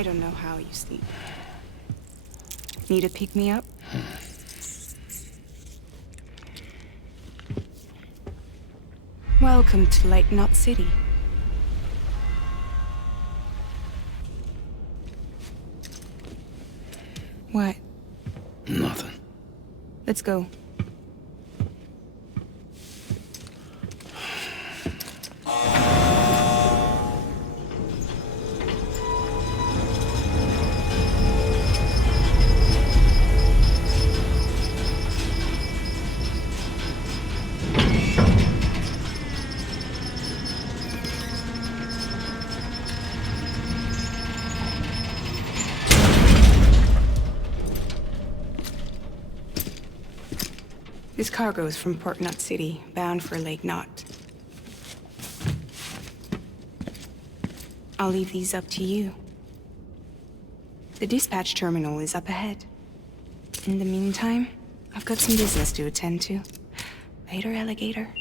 I don't know how you sleep. Need a pick-me-up? Welcome to Lake Knot City. What? Nothing. Let's go. This cargo is from Port Knot City, bound for Lake Knot. I'll leave these up to you. The dispatch terminal is up ahead. In the meantime, I've got some business to attend to. Later, alligator.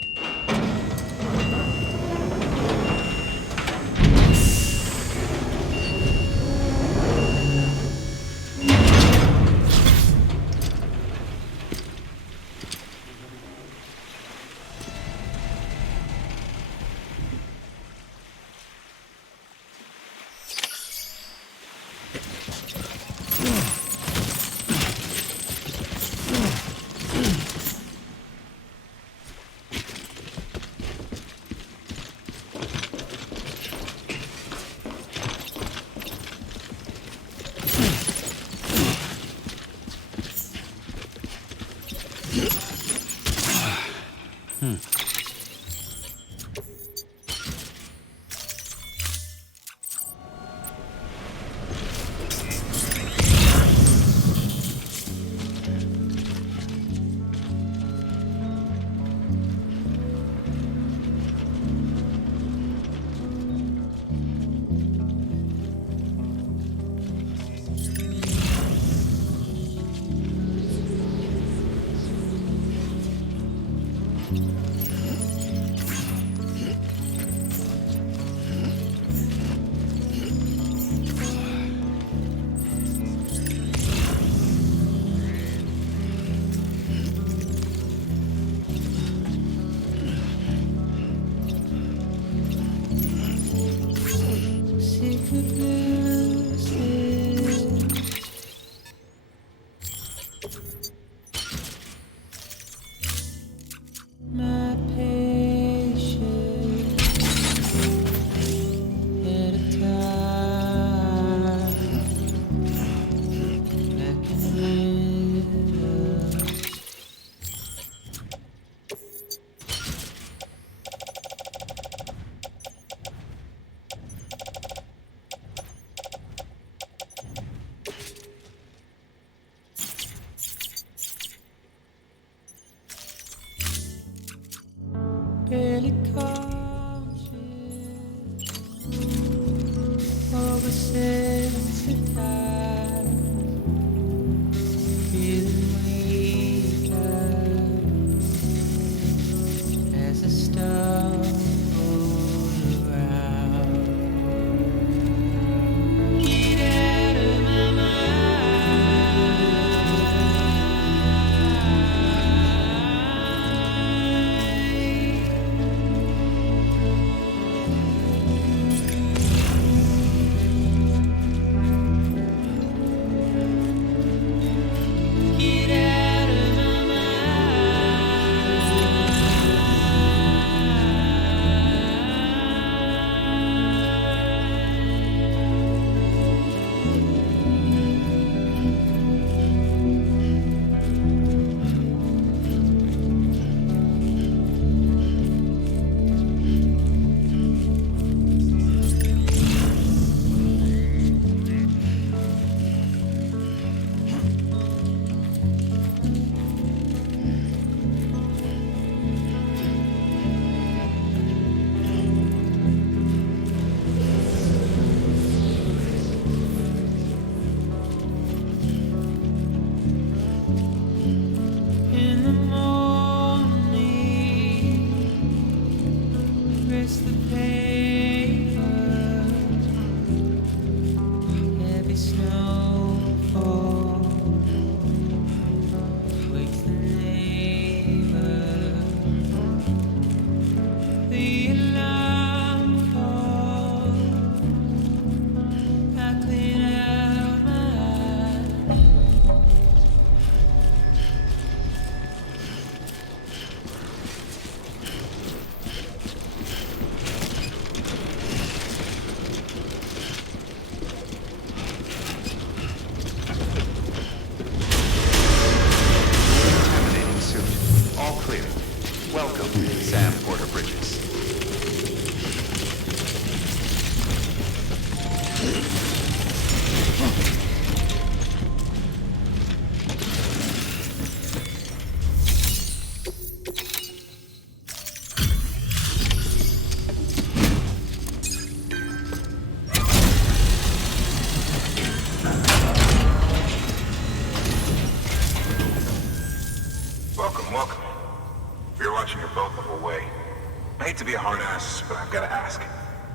be a hard ass, but I've gotta ask.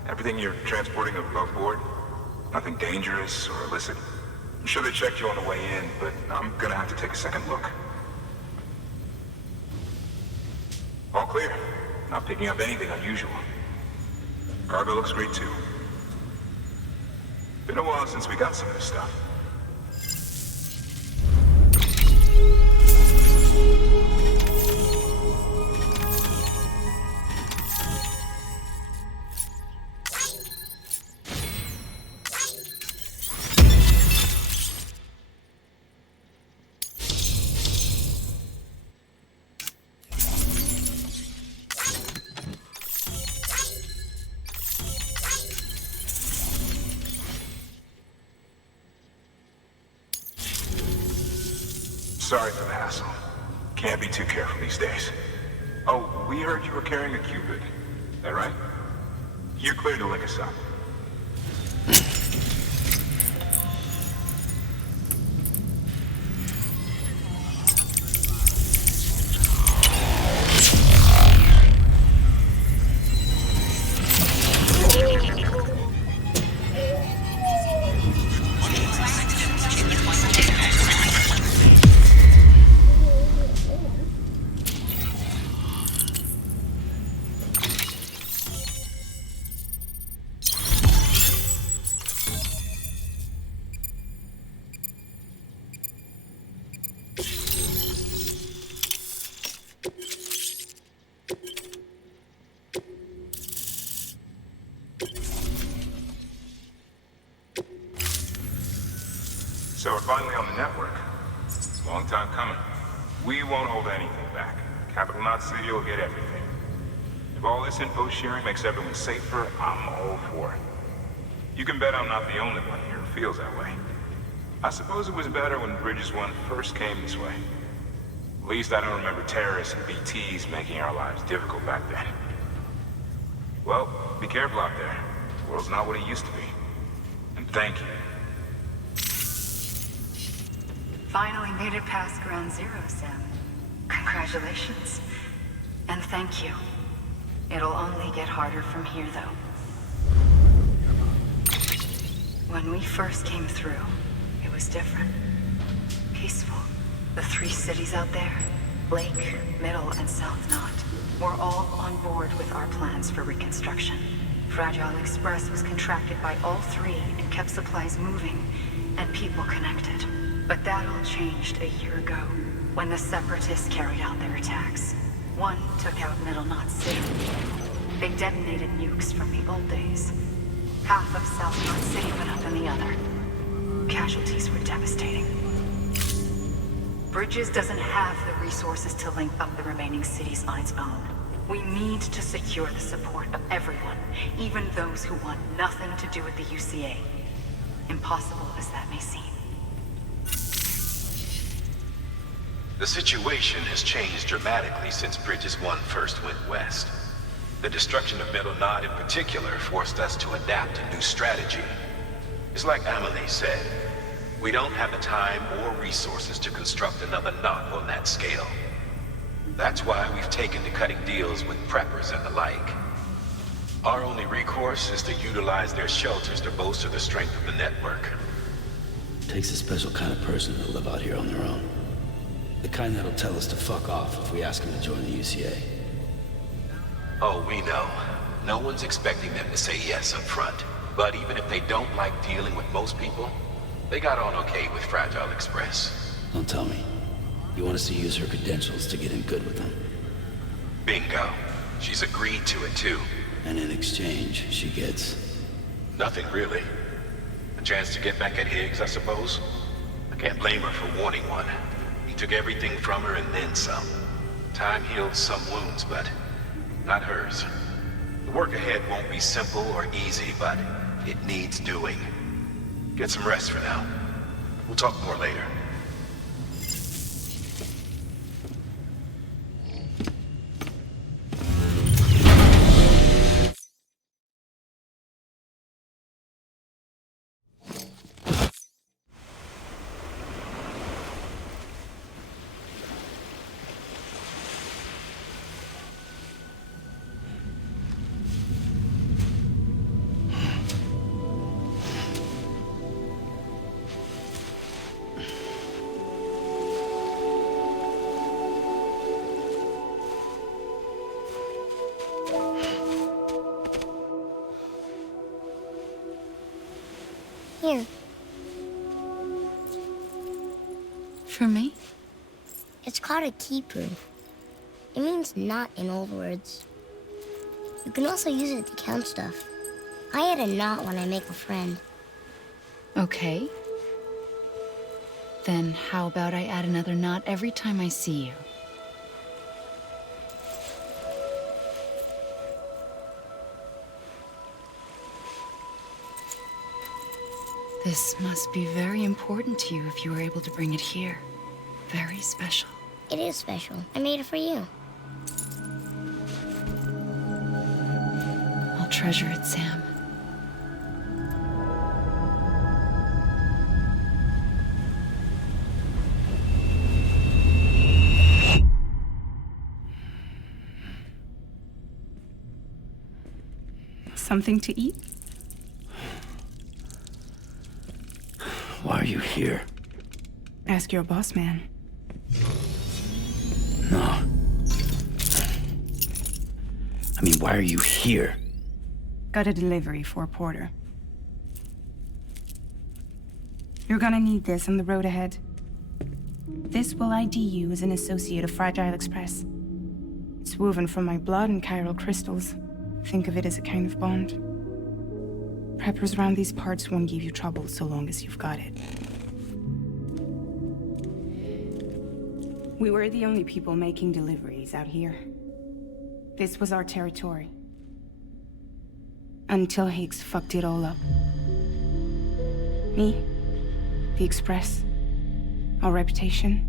Everything you're transporting above board? Nothing dangerous or illicit? I'm sure they checked you on the way in, but I'm gonna have to take a second look. All clear. Not picking up anything unusual. Cargo looks great too. Been a while since we got some of this stuff. Sorry for the hassle. Can't be too careful these days. Oh, we heard you were carrying a Cupid. Is that right? You're clear to link us up. So we're finally on the network. Long time coming. We won't hold anything back. Capital Knot City will get everything. If all this info sharing makes everyone safer, I'm all for it. You can bet I'm not the only one here who feels that way. I suppose it was better when Bridges 1 first came this way. At least I don't remember terrorists and BTs making our lives difficult back then. Well, be careful out there. The world's not what it used to be. And thank you. Finally made it past Ground Zero, Sam. Congratulations. And thank you. It'll only get harder from here, though. When we first came through, it was different. Peaceful. The 3 cities out there, Lake, Middle, and South Knot, were all on board with our plans for reconstruction. Fragile Express was contracted by all 3 and kept supplies moving and people connected. But that all changed a year ago, when the Separatists carried out their attacks. One took out Middle Knot City. They detonated nukes from the old days. Half of South Knot City went up in the other. Casualties were devastating. Bridges doesn't have the resources to link up the remaining cities on its own. We need to secure the support of everyone, even those who want nothing to do with the UCA. Impossible as that may seem. The situation has changed dramatically since Bridges 1 first went west. The destruction of Middle Knot in particular forced us to adapt a new strategy. It's like Amelie said, we don't have the time or resources to construct another knot on that scale. That's why we've taken to cutting deals with preppers and the like. Our only recourse is to utilize their shelters to bolster the strength of the network. It takes a special kind of person to live out here on their own. The kind that'll tell us to fuck off if we ask them to join the UCA. Oh, we know. No one's expecting them to say yes up front. But even if they don't like dealing with most people, they got on okay with Fragile Express. Don't tell me. You want us to use her credentials to get in good with them? Bingo. She's agreed to it too. And in exchange, she gets... Nothing really. A chance to get back at Higgs, I suppose? I can't blame her for wanting one. He took everything from her and then some. Time heals some wounds, but not hers. The work ahead won't be simple or easy, but it needs doing. Get some rest for now. We'll talk more later. For me? It's called a keeper. It means knot in old words. You can also use it to count stuff. I add a knot when I make a friend. Okay. Then how about I add another knot every time I see you? This must be very important to you if you were able to bring it here. Very special. It is special. I made it for you. I'll treasure it, Sam. Something to eat? Why are you here? Ask your boss man. No. I mean, why are you here? Got a delivery for a porter. You're gonna need this on the road ahead. This will ID you as an associate of Fragile Express. It's woven from my blood and chiral crystals. Think of it as a kind of bond. Preppers around these parts won't give you trouble so long as you've got it. We were the only people making deliveries out here. This was our territory. Until Higgs fucked it all up. Me, the Express, our reputation,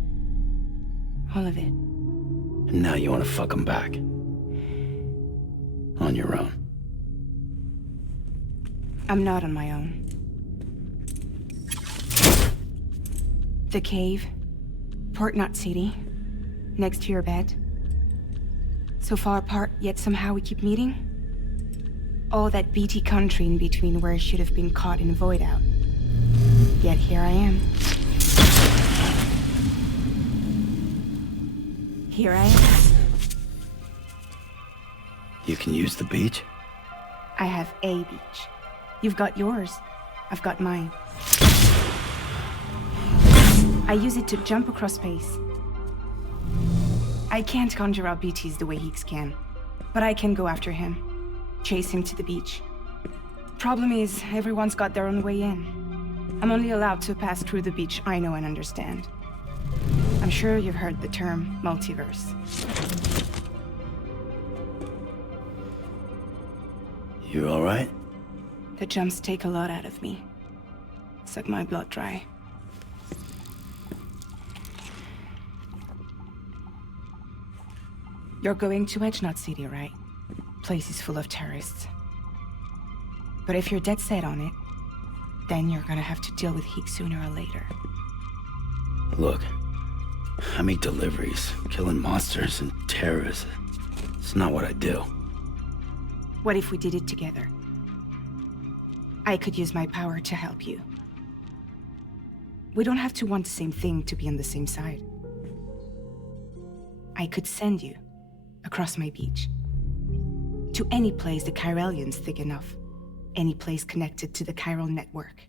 all of it. And now you want to fuck him back. On your own. I'm not on my own. The cave, Port Knot City, next to your bed. So far apart, yet somehow we keep meeting. All that BT country in between where I should have been caught in void out. Yet here I am. Here I am. You can use the beach? I have a beach. You've got yours. I've got mine. I use it to jump across space. I can't conjure up BTs the way Higgs can, but I can go after him. Chase him to the beach. Problem is, everyone's got their own way in. I'm only allowed to pass through the beach I know and understand. I'm sure you've heard the term multiverse. You all right? The jumps take a lot out of me. Suck my blood dry. You're going to Edge Knot City, right? Place is full of terrorists. But if you're dead set on it, then you're gonna have to deal with Higgs sooner or later. Look, I make deliveries, killing monsters and terrorists. It's not what I do. What if we did it together? I could use my power to help you. We don't have to want the same thing to be on the same side. I could send you across my beach. To any place the Chiralian's thick enough. Any place connected to the chiral network.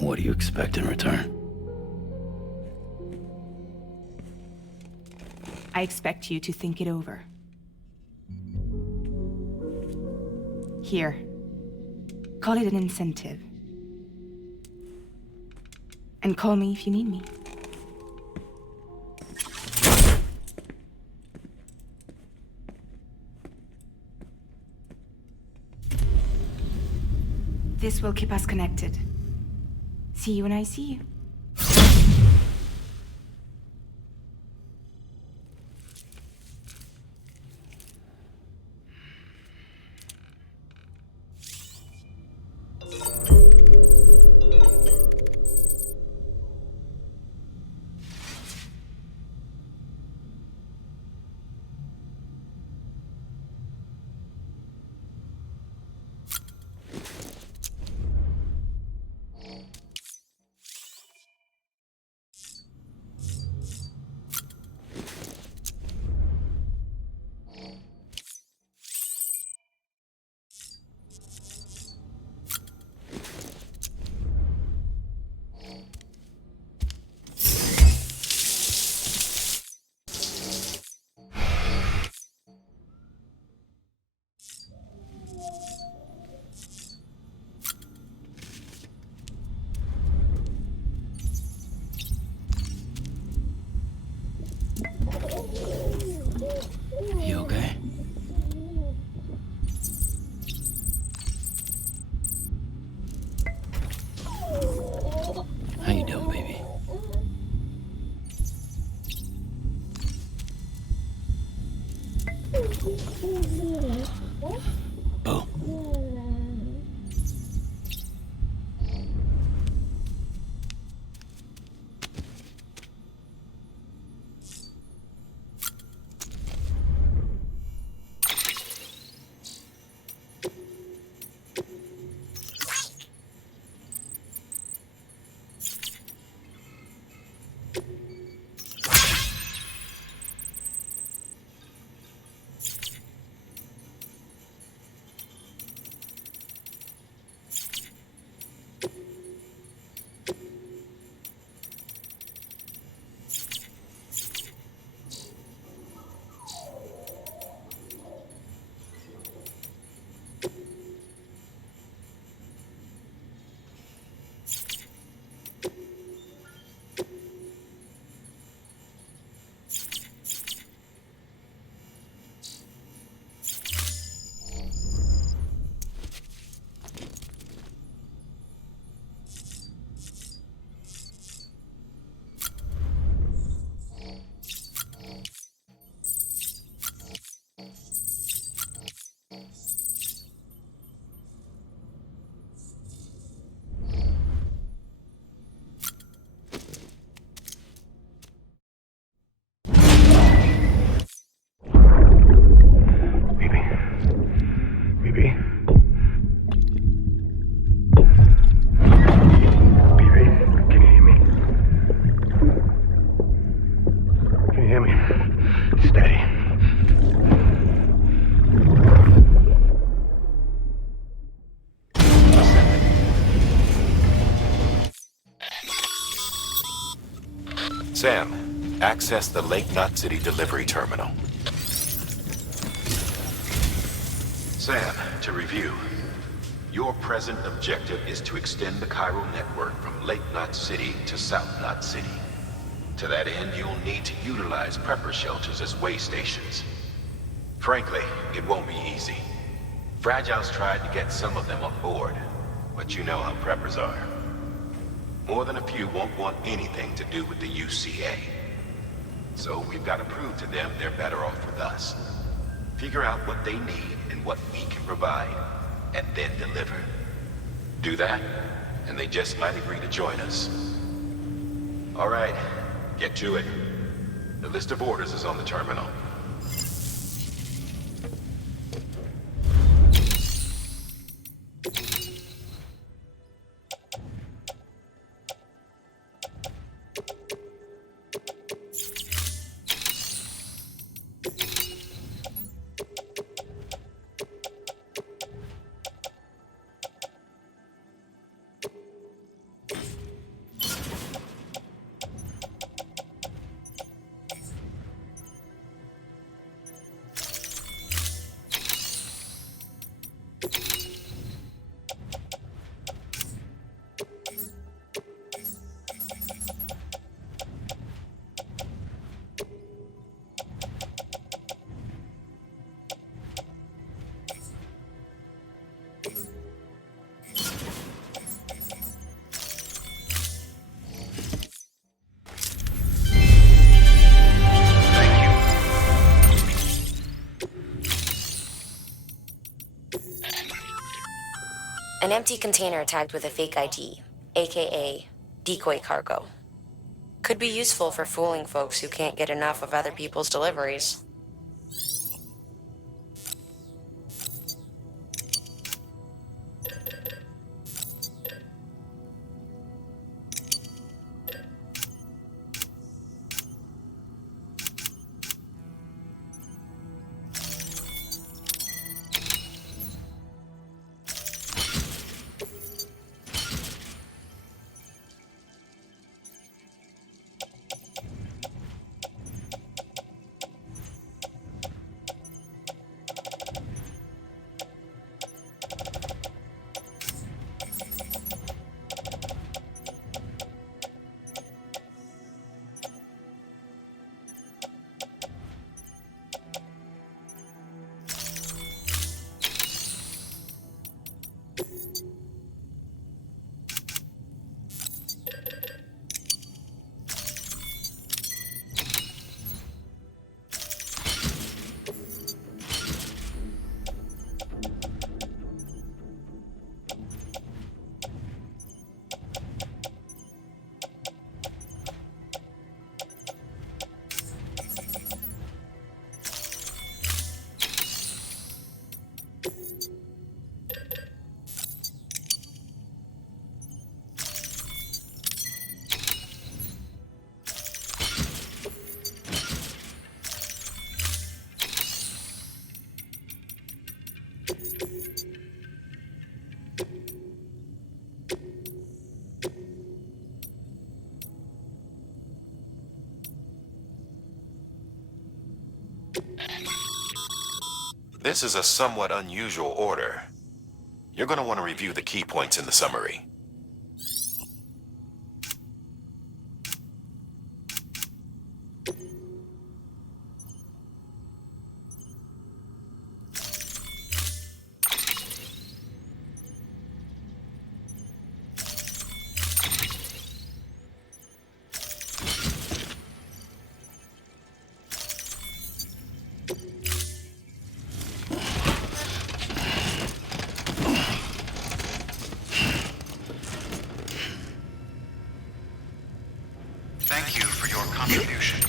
What do you expect in return? I expect you to think it over. Here. Call it an incentive. And call me if you need me. This will keep us connected. See you when I see you. You okay? How you doing, baby? Oh. Sam, access the Lake Knot City delivery terminal. Sam, to review. Your present objective is to extend the Cairo network from Lake Knot City to South Knot City. To that end, you'll need to utilize prepper shelters as way stations. Frankly, it won't be easy. Fragile's tried to get some of them on board, but you know how preppers are. More than a few won't want anything to do with the UCA. So we've got to prove to them they're better off with us. Figure out what they need and what we can provide, and then deliver. Do that, and they just might agree to join us. All right, get to it. The list of orders is on the terminal. An empty container tagged with a fake ID, aka decoy cargo. Could be useful for fooling folks who can't get enough of other people's deliveries. This is a somewhat unusual order. You're going to want to review the key points in the summary. Thank you for your contribution.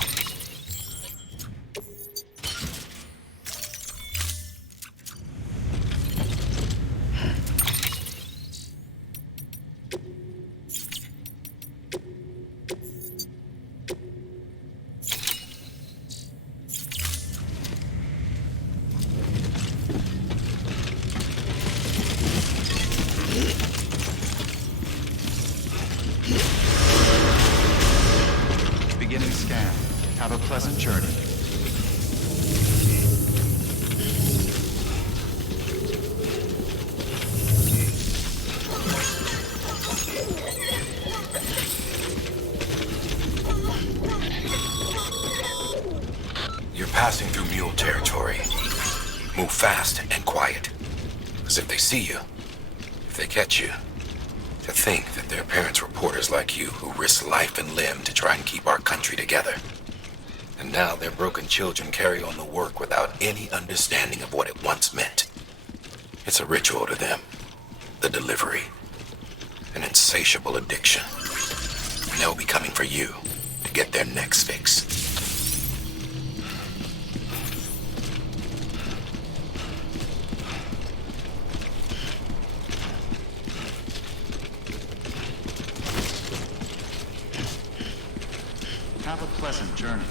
Beginning scan. Have a pleasant journey. You're passing through mule territory. Move fast and quiet. Because if they see you, if they catch you, to think that their parents reporters like you who risk life and limb to try and keep our country together. And now their broken children carry on the work without any understanding of what it once meant. It's a ritual to them. The delivery. An insatiable addiction. And they'll be coming for you to get their next fix. Have a pleasant journey.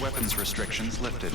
Weapons restrictions lifted.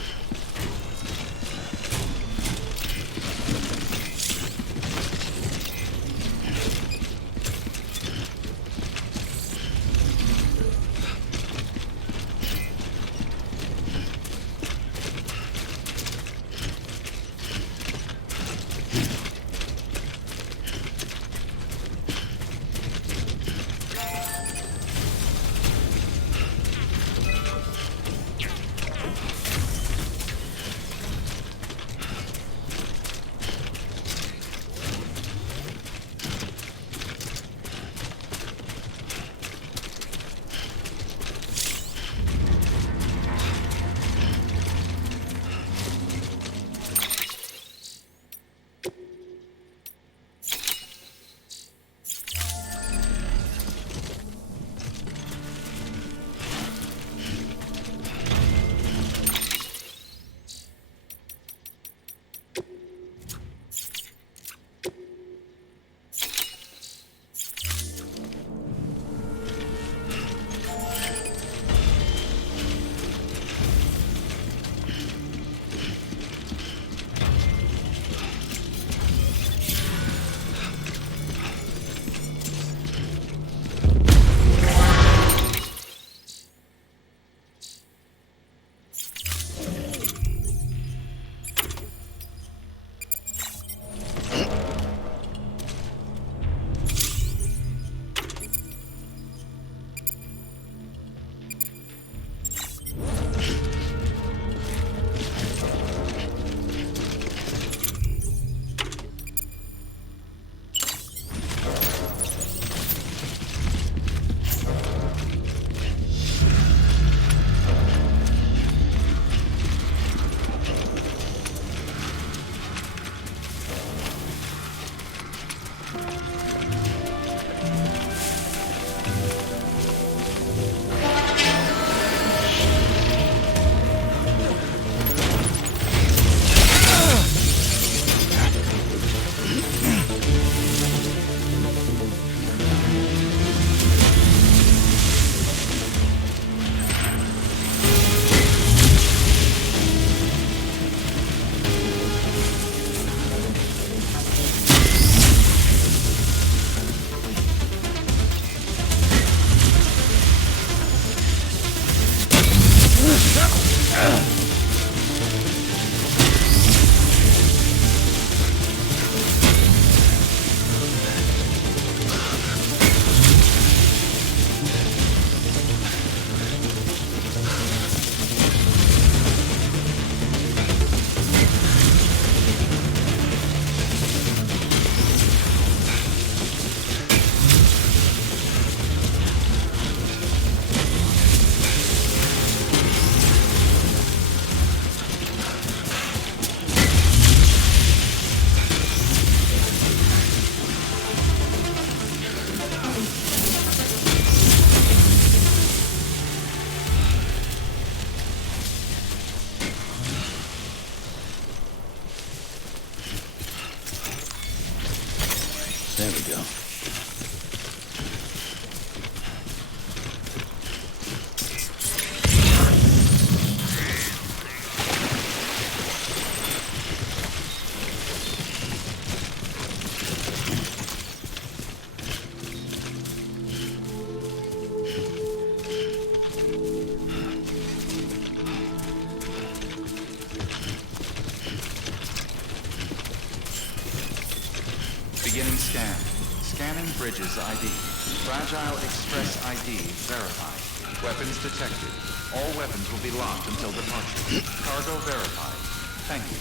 Bridges ID. Fragile Express ID verified. Weapons detected. All weapons will be locked until departure. Cargo verified. Thank you.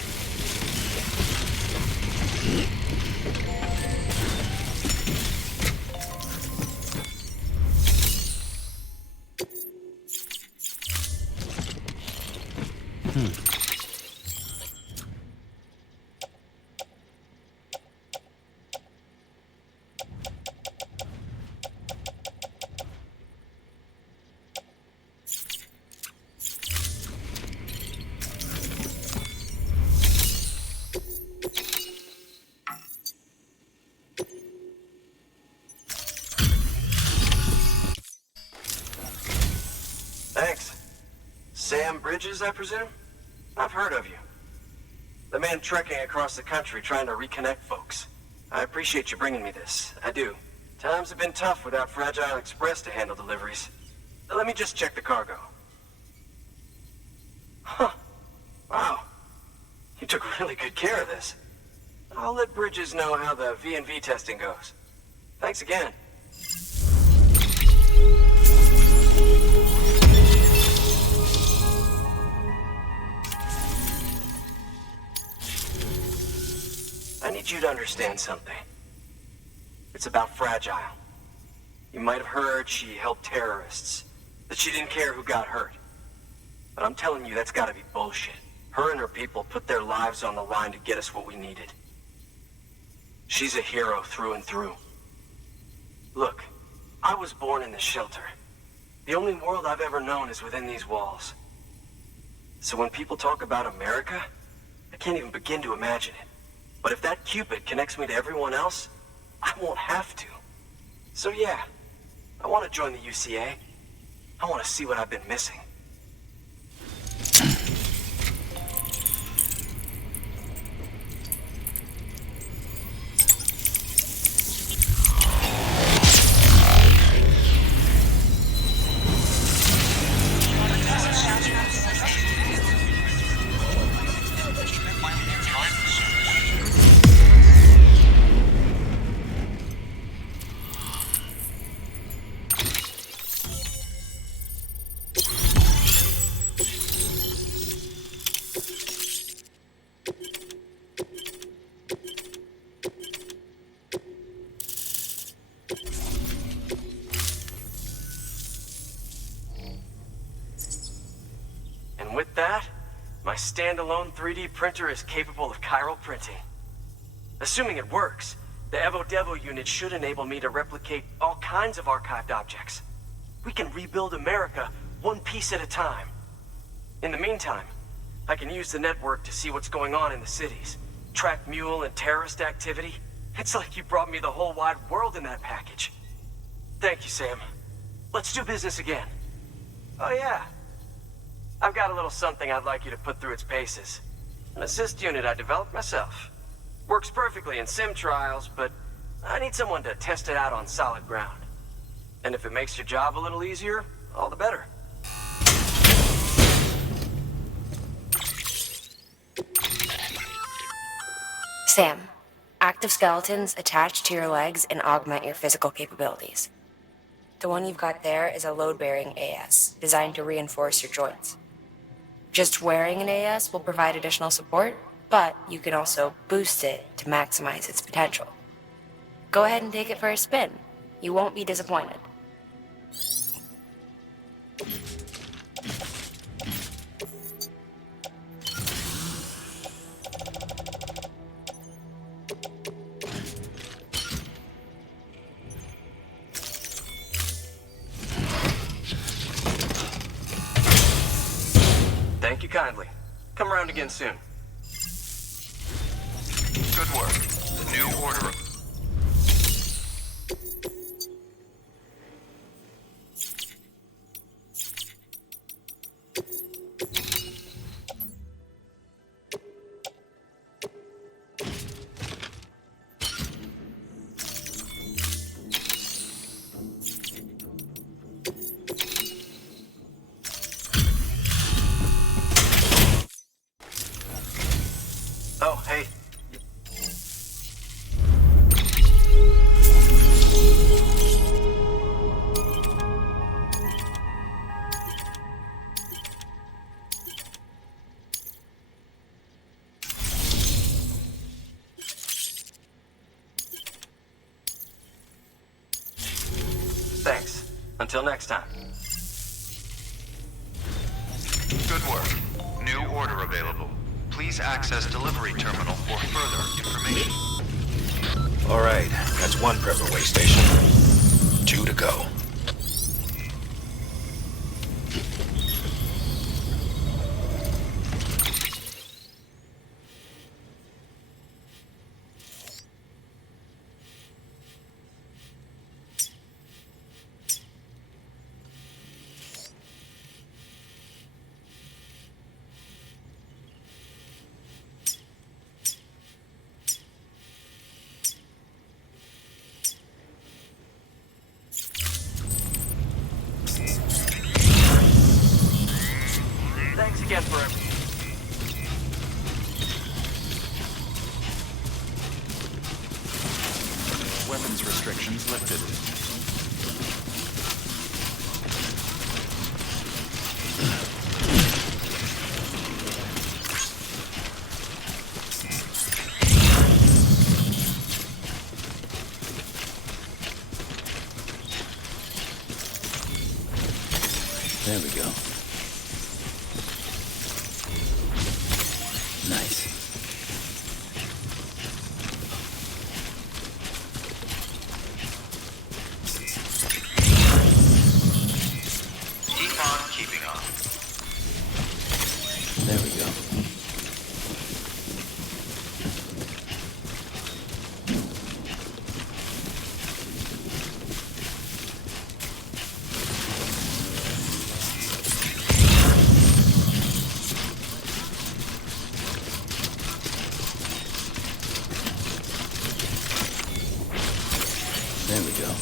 Thanks. Sam Bridges, I presume? I've heard of you. The man trekking across the country trying to reconnect folks. I appreciate you bringing me this. I do. Times have been tough without Fragile Express to handle deliveries. Let me just check the cargo. Huh. Wow. You took really good care of this. I'll let Bridges know how the V&V testing goes. Thanks again. I need you to understand something. It's about Fragile. You might have heard she helped terrorists, that she didn't care who got hurt. But I'm telling you, that's gotta be bullshit. Her and her people put their lives on the line to get us what we needed. She's a hero through and through. Look, I was born in this shelter. The only world I've ever known is within these walls. So when people talk about America, I can't even begin to imagine it. But if that Cupid connects me to everyone else, I won't have to. So yeah, I want to join the UCA. I want to see what I've been missing. With that, my standalone 3D printer is capable of chiral printing. Assuming it works, the Evo Devo unit should enable me to replicate all kinds of archived objects. We can rebuild America one piece at a time. In the meantime, I can use the network to see what's going on in the cities, track mule and terrorist activity. It's like you brought me the whole wide world in that package. Thank you, Sam. Let's do business again. Oh yeah. I've got a little something I'd like you to put through its paces. An assist unit I developed myself. Works perfectly in sim trials, but I need someone to test it out on solid ground. And if it makes your job a little easier, all the better. Sam, active skeletons attach to your legs and augment your physical capabilities. The one you've got there is a load-bearing AS, designed to reinforce your joints. Just wearing an AS will provide additional support, but you can also boost it to maximize its potential. Go ahead and take it for a spin. You won't be disappointed. Thank you kindly. Come around again soon. Good work. The new order. Oh, hey. Until next time. Good work. New order available. Please access delivery terminal for further information. All right, that's one Prepper way station. 2 to go. Thanks again for everything. Weapons restrictions lifted. There we go. Nice. Keep on keeping on. There we go. There we go.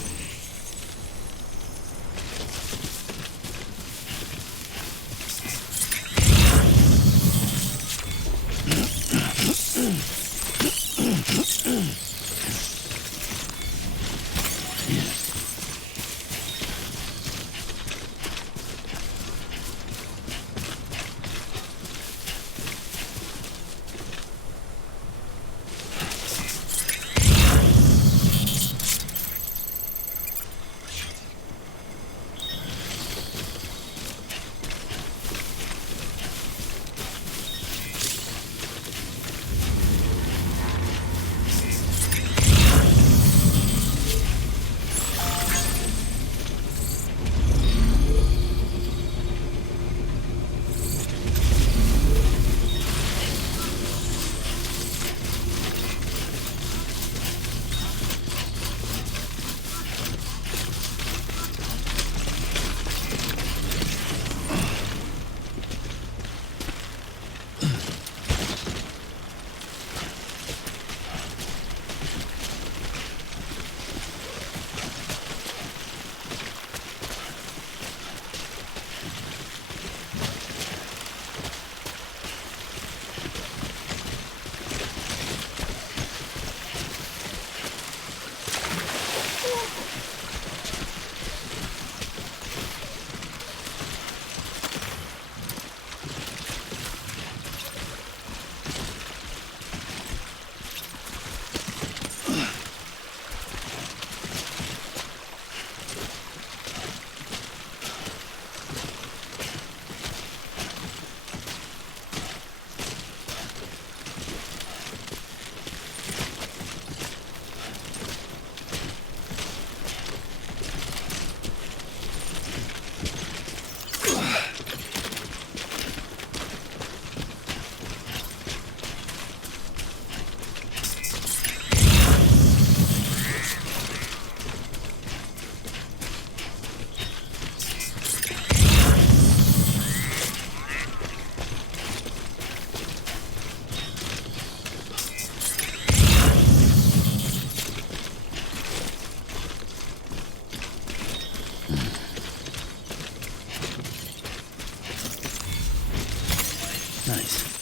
Nice.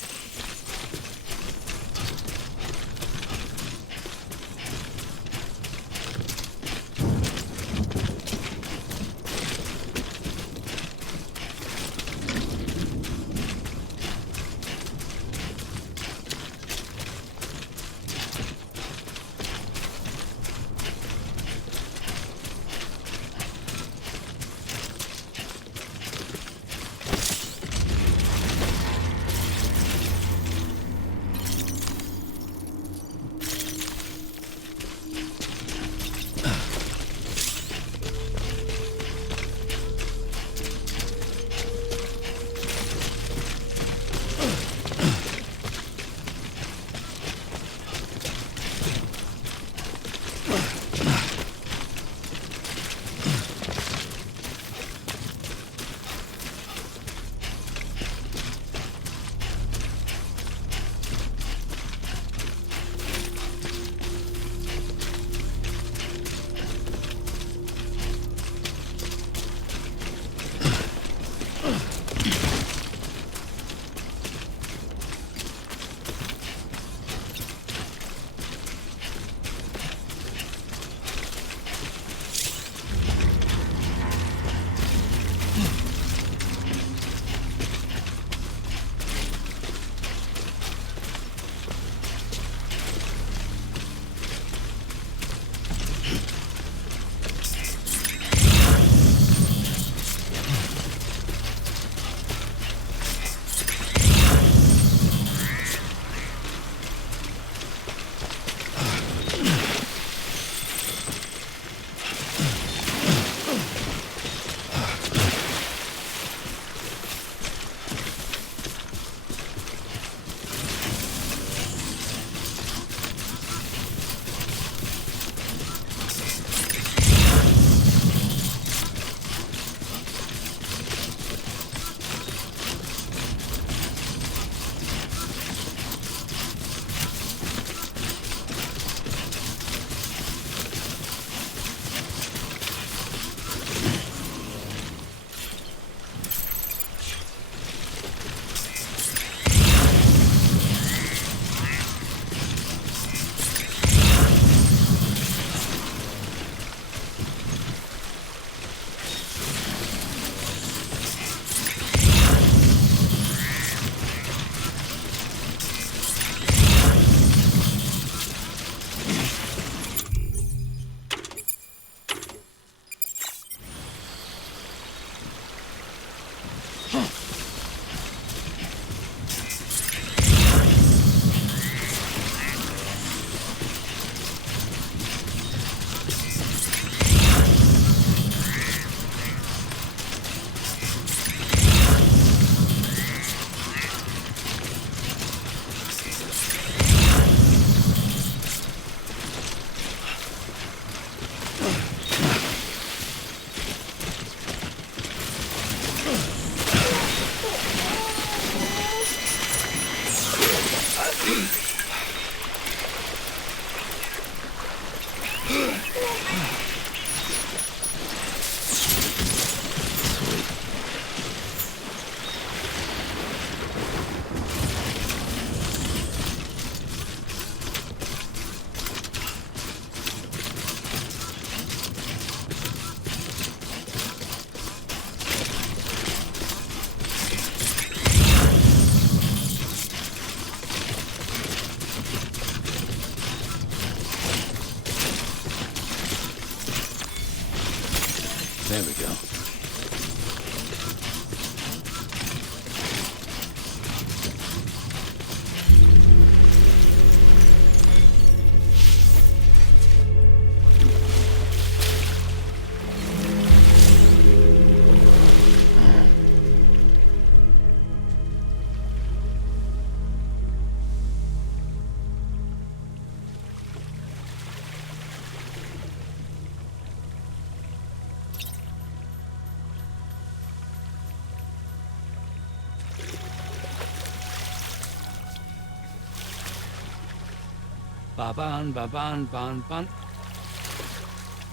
Ba ban ba ban ban ban.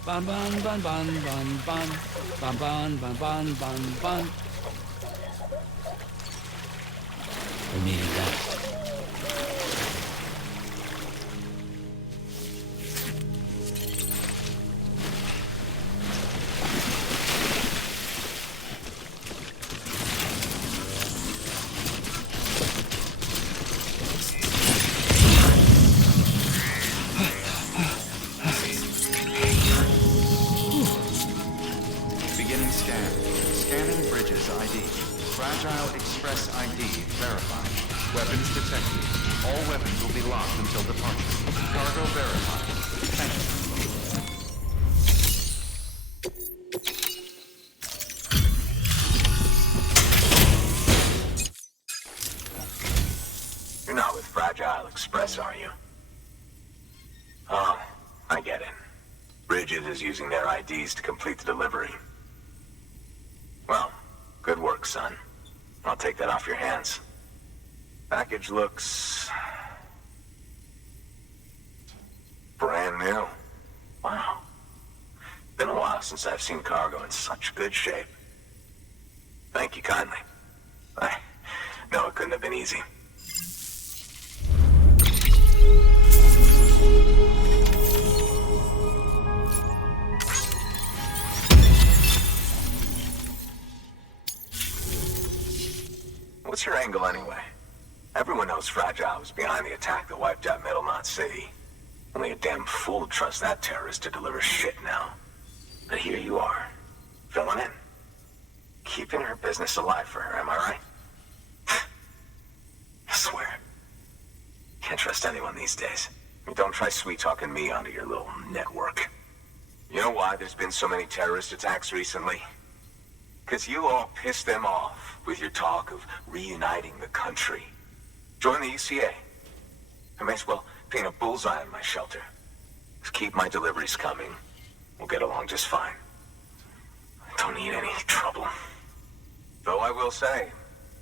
Ban ban ban ban ban ban. Ban ban ban ban ban ban. We're needing that. Beginning scan. Scanning Bridges ID. Fragile Express ID verified. Weapons detected. All weapons will be locked until departure. Cargo verified. Thank you. You're not with Fragile Express, are you? Oh, I get it. Bridges is using their IDs to complete the delivery. Well, good work, son. I'll take that off your hands. Package looks... brand new. Wow. Been a while since I've seen cargo in such good shape. Thank you kindly. I know it couldn't have been easy. What's your angle anyway? Everyone knows Fragile was behind the attack that wiped out Middle Knot City. Only a damn fool would trust that terrorist to deliver shit now. But here you are, filling in. Keeping her business alive for her, am I right? I swear. Can't trust anyone these days. Don't try sweet-talking me onto your little network. You know why there's been so many terrorist attacks recently? Because you all pissed them off with your talk of reuniting the country. Join the UCA. I may as well paint a bullseye on my shelter. Just keep my deliveries coming. We'll get along just fine. I don't need any trouble. Though I will say,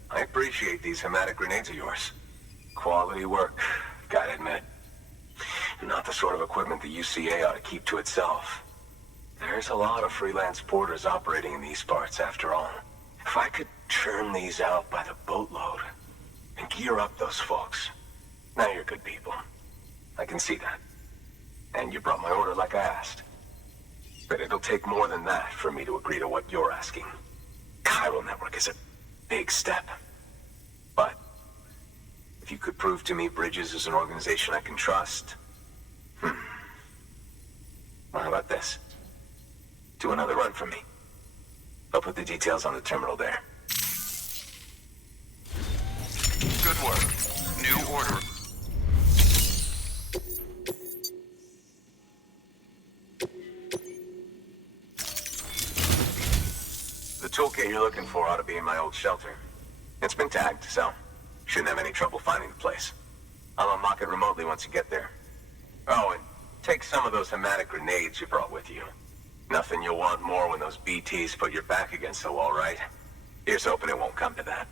I appreciate these hematic grenades of yours. Quality work, gotta admit. Not the sort of equipment the UCA ought to keep to itself. There's a lot of freelance porters operating in these parts, after all. If I could churn these out by the boatload and gear up those folks. Now you're good people. I can see that. And you brought my order like I asked. But it'll take more than that for me to agree to what you're asking. Chiral Network is a big step. But if you could prove to me Bridges is an organization I can trust... Well, how about this? Do another run for me. I'll put the details on the terminal there. Good work. New order. The toolkit you're looking for ought to be in my old shelter. It's been tagged, so shouldn't have any trouble finding the place. I'll unlock it remotely once you get there. Oh, and take some of those hematic grenades you brought with you. Nothing you'll want more when those BTs put your back against the wall, right? Here's hoping it won't come to that.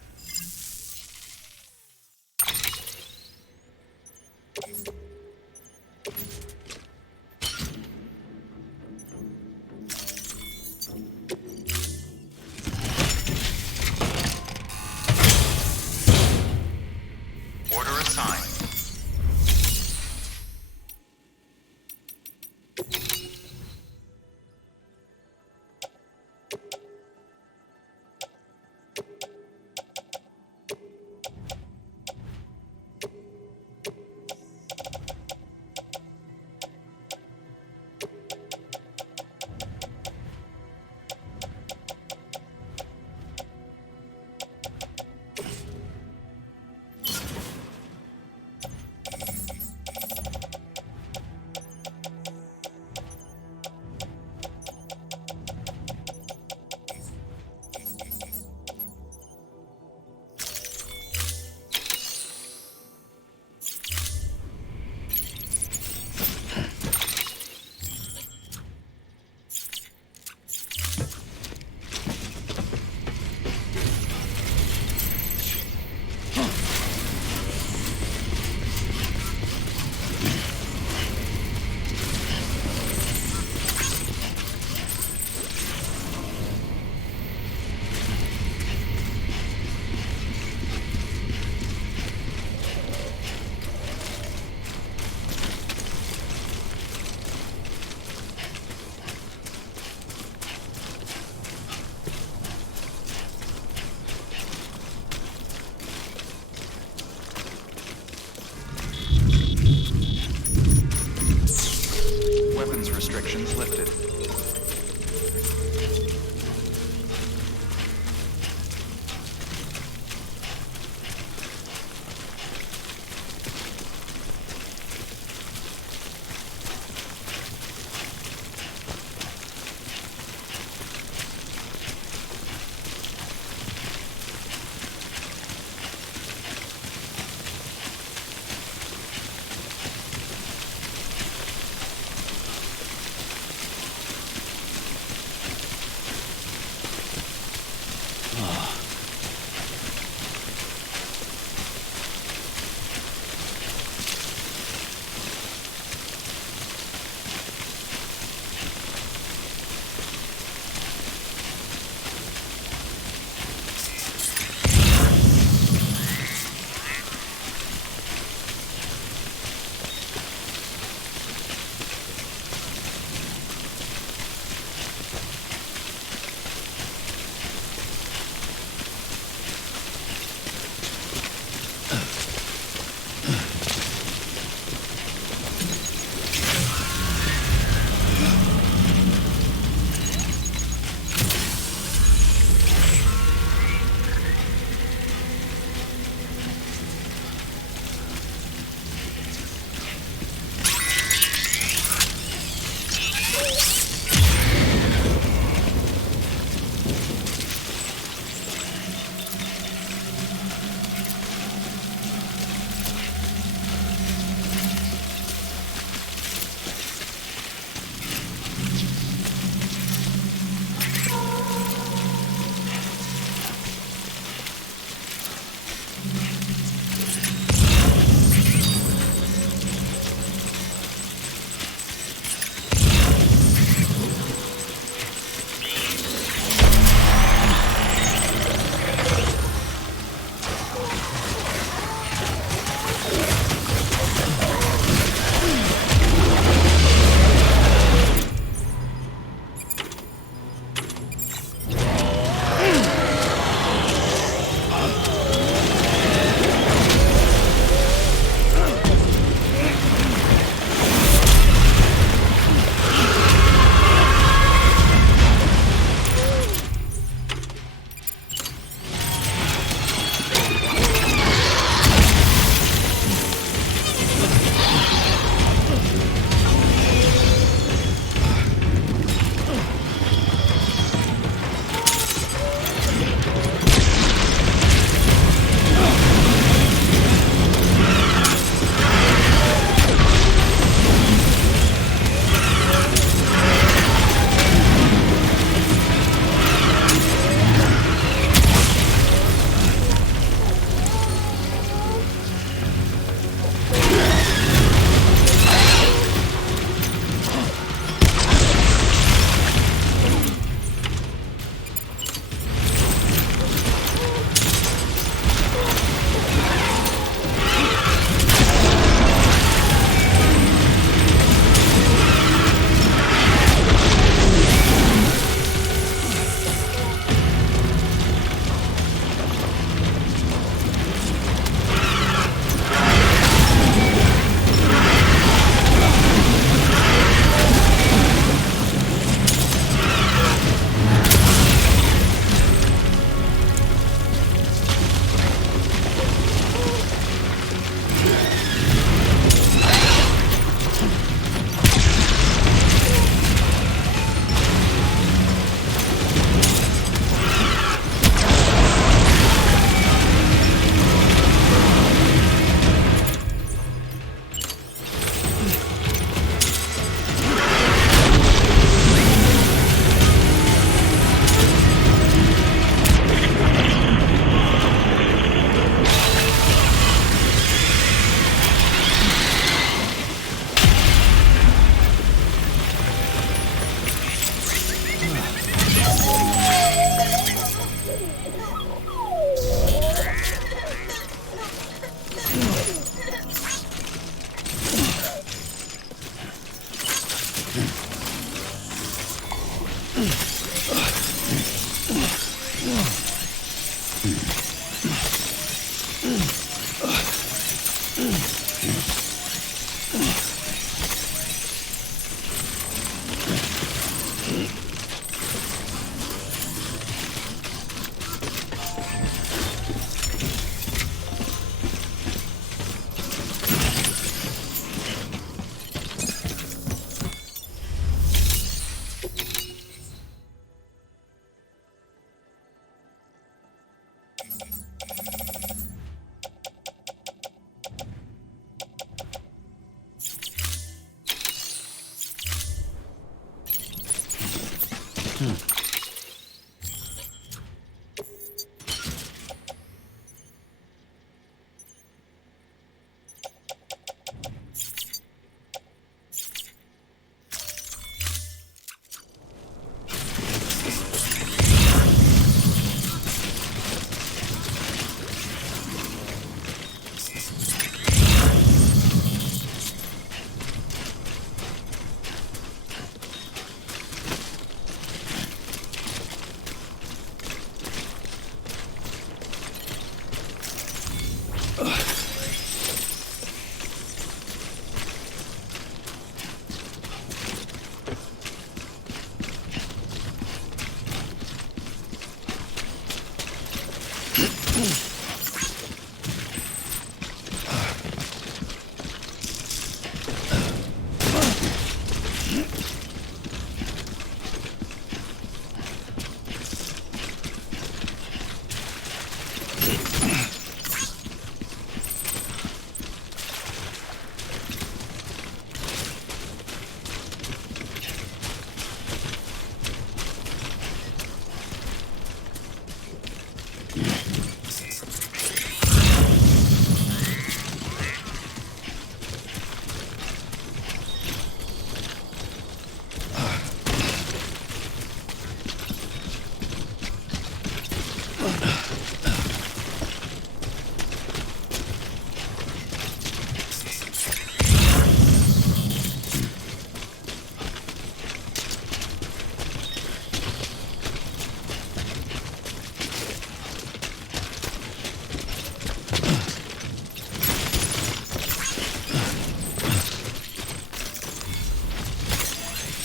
Order assigned. restrictions lifted.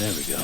There we go.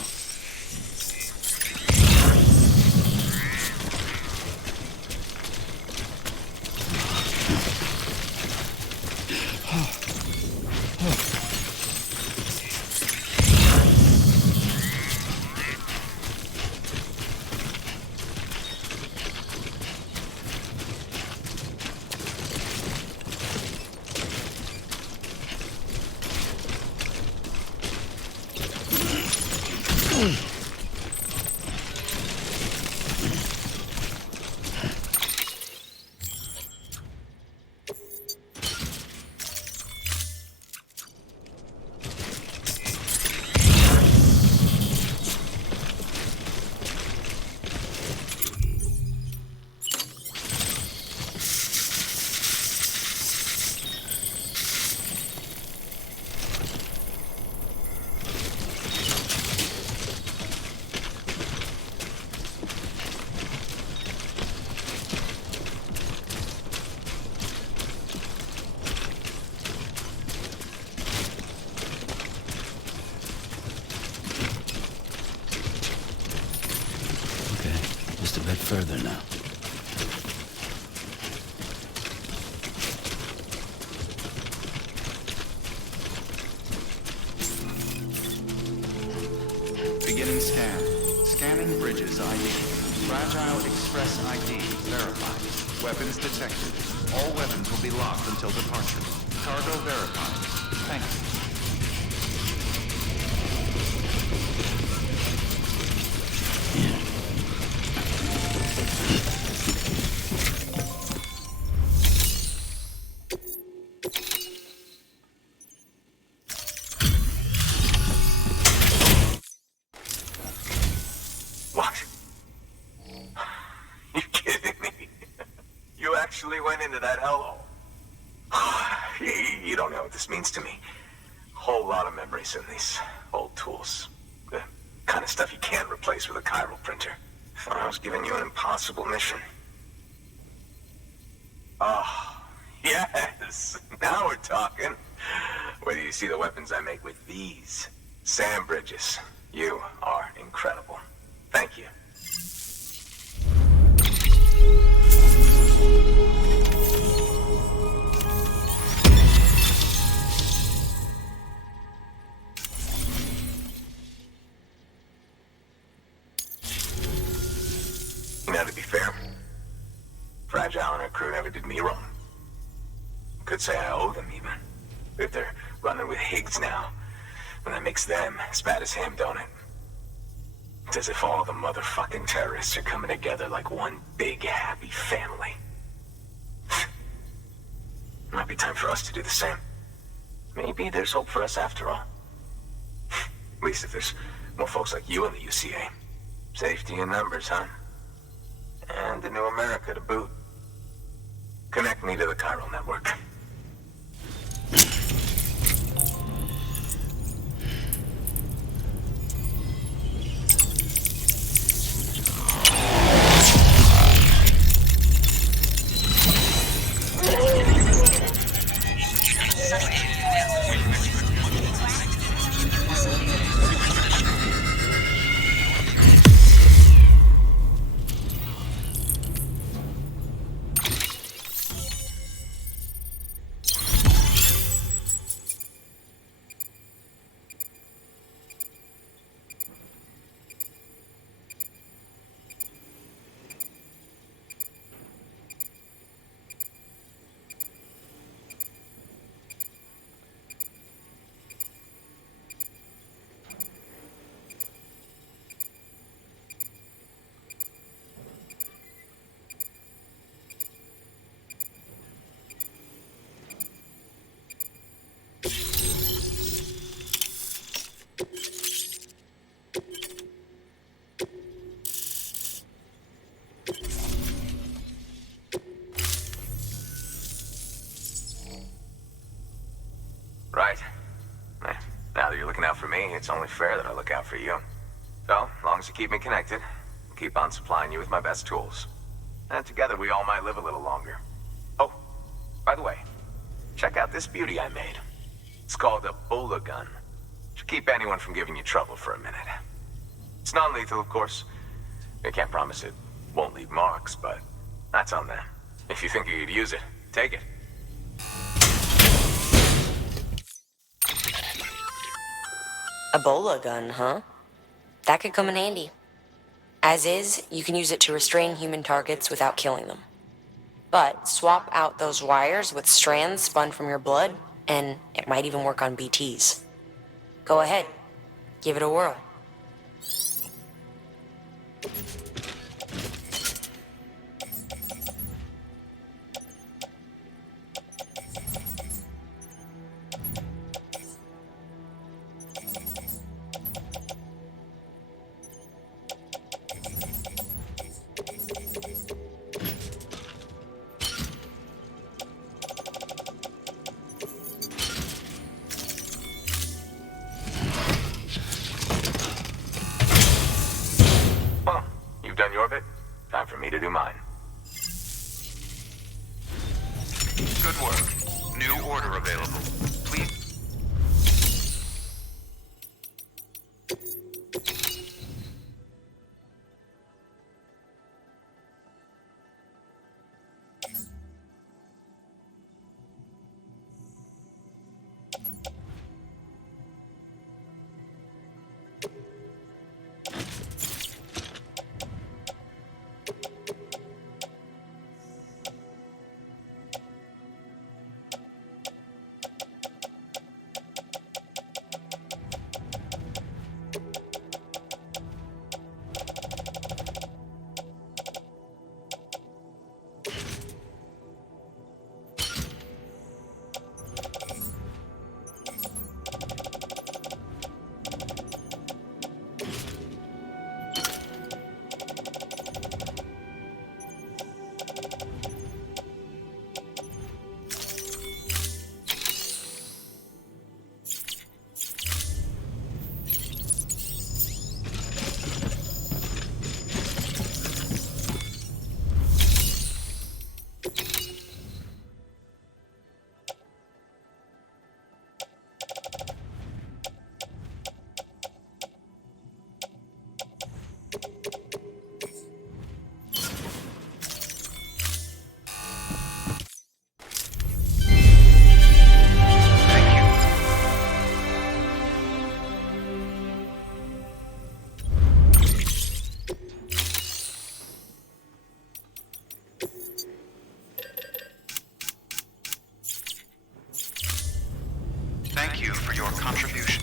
Just a bit further now. Beginning scan. Scanning bridges ID. Fragile Express ID verified. Weapons detected. All weapons will be locked until departure. Cargo verified. Thank you. Actually went into that hellhole. You don't know what this means to me. Whole lot of memories in these old tools. The kind of stuff you can't replace with a chiral printer. Thought I was giving you an impossible mission. Oh, yes. Now we're talking. Whether you see the weapons I make with these sand bridges, you are incredible. Thank you. Now, to be fair, Fragile and her crew never did me wrong. Could say I owe them, even. If they're running with Higgs now, then that makes them as bad as him, don't it? It's as if all the motherfucking terrorists are coming together like one big, happy family. Might be time for us to do the same. Maybe there's hope for us after all. At least if there's more folks like you in the UCA. Safety in numbers, huh? And a new America to boot. Connect me to the chiral network. Right. Now that you're looking out for me, it's only fair that I look out for you. So, as long as you keep me connected, I'll keep on supplying you with my best tools. And together we all might live a little longer. Oh, by the way, check out this beauty I made. It's called a Bola gun. Should keep anyone from giving you trouble for a minute. It's non-lethal, of course. They can't promise it won't leave marks, but that's on them. If you think you could use it, take it. Ebola gun, huh? That could come in handy. As is, you can use it to restrain human targets without killing them. But swap out those wires with strands spun from your blood, and it might even work on BTs. Go ahead. Give it a whirl. Well, you've done your bit. Time for me to do mine. Good work. New order available. Please. Thank you for your contribution.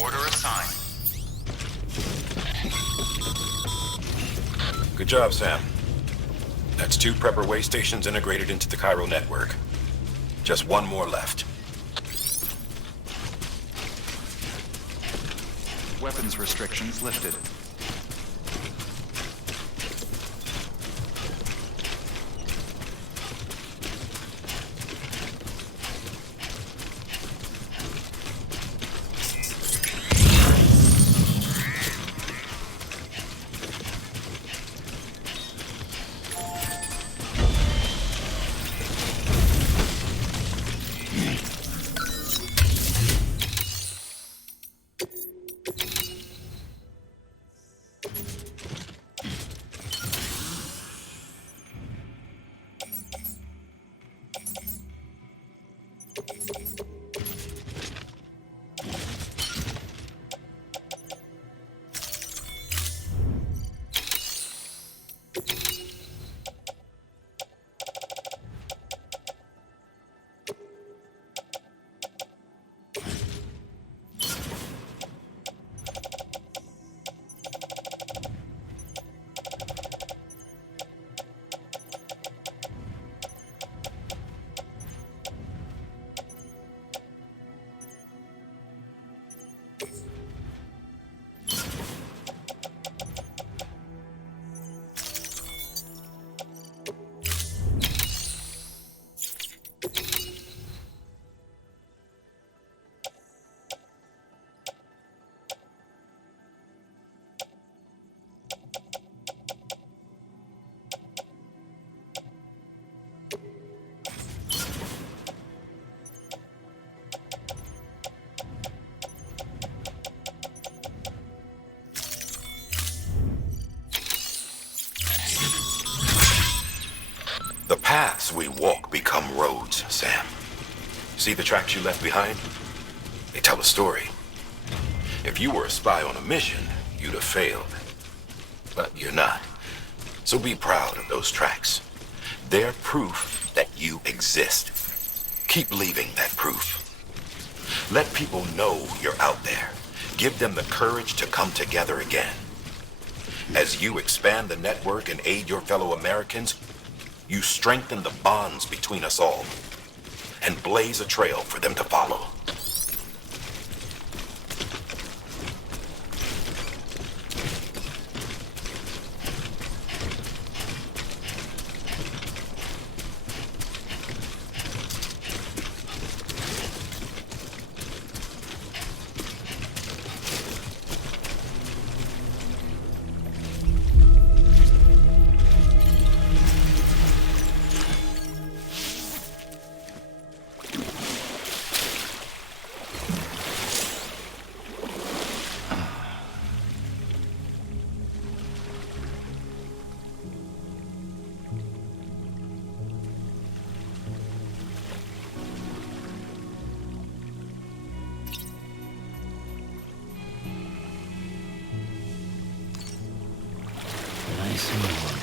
Order assigned. Good job, Sam. That's 2 prepper way stations integrated into the Cairo network. Just 1 more left. Weapons restrictions lifted. paths we walk become roads, Sam. See the tracks you left behind? They tell a story. If you were a spy on a mission, you'd have failed. But you're not. So be proud of those tracks. They're proof that you exist. Keep leaving that proof. Let people know you're out there. Give them the courage to come together again. As you expand the network and aid your fellow Americans, you strengthen the bonds between us all and blaze a trail for them to follow. Nice and warm.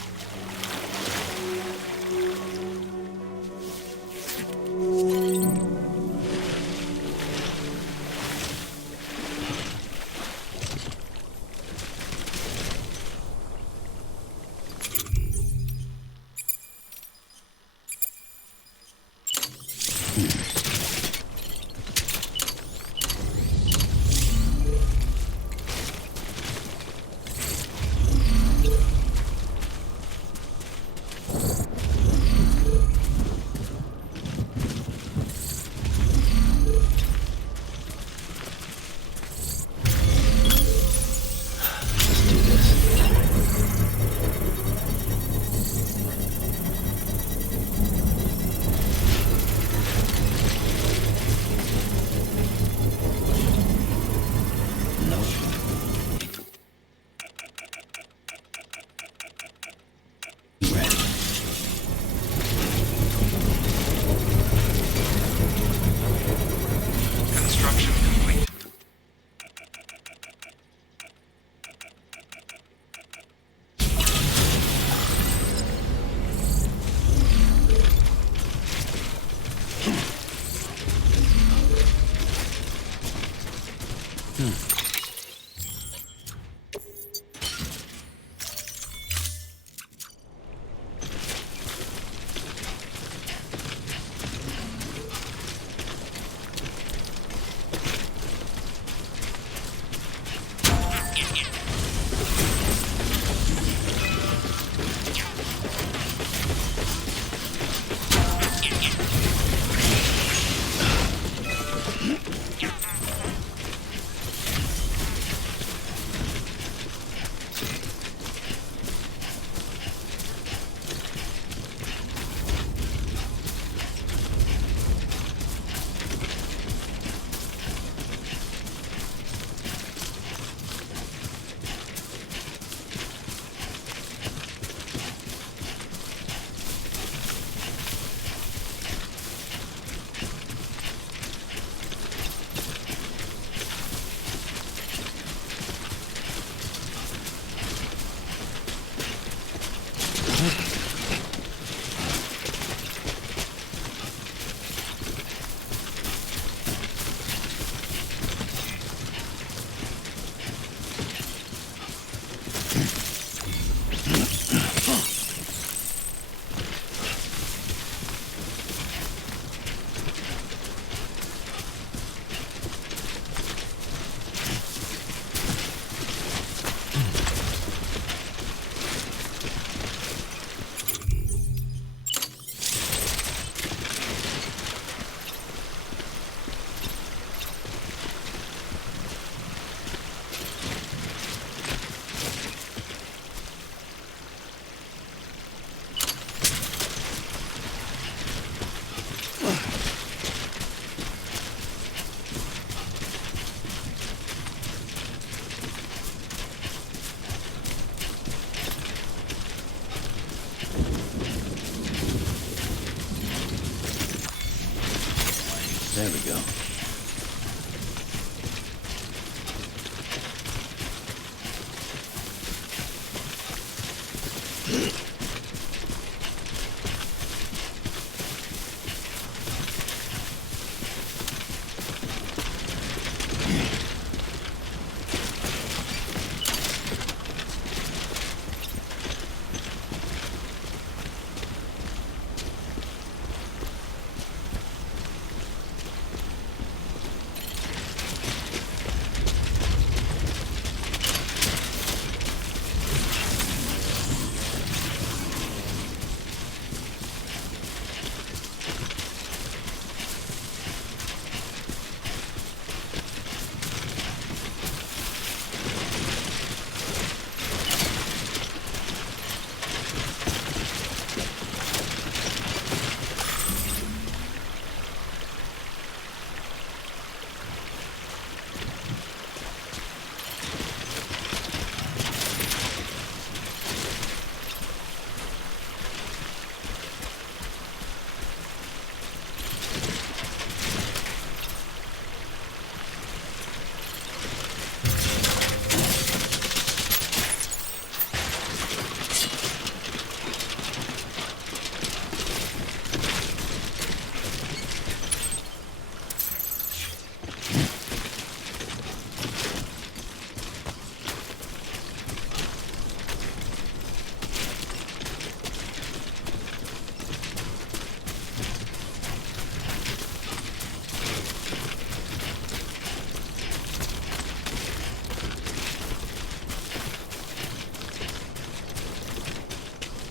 Construction complete.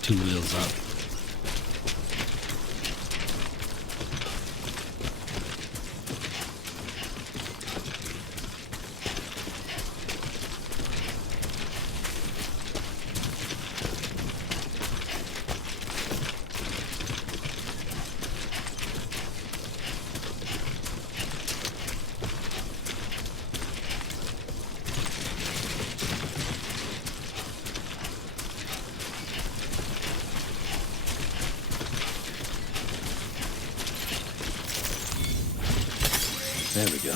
2 wheels up. There we go.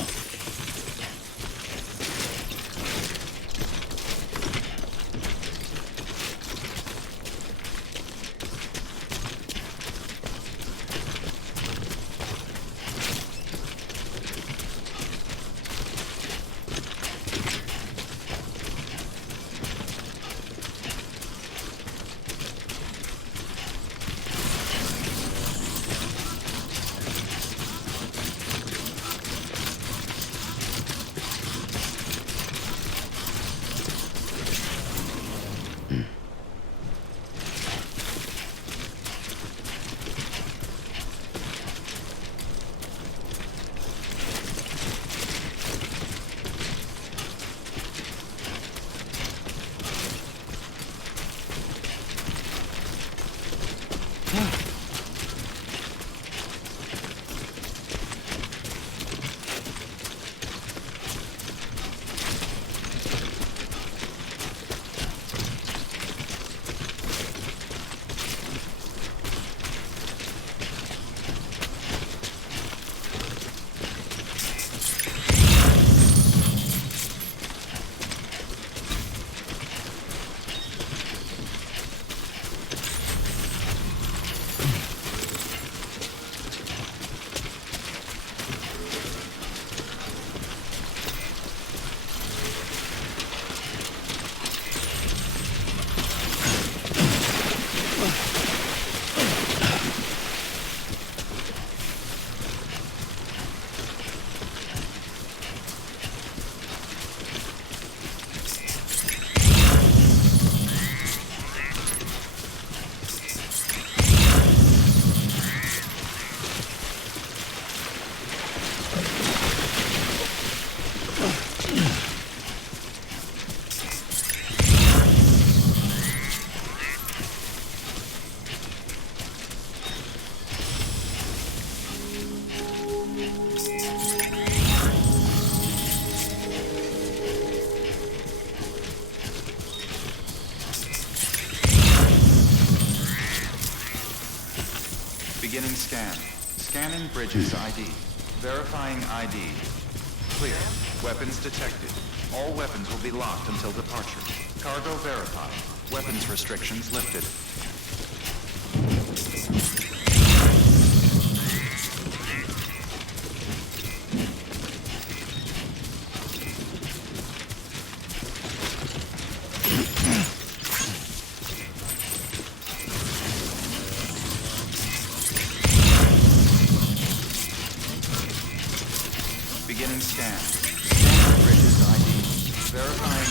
Beginning scan. Scanning bridges ID. Verifying ID. Clear. Weapons detected. All weapons will be locked until departure. Cargo verified. Weapons restrictions lifted. Beginning scan. Scanning bridges ID. Verifying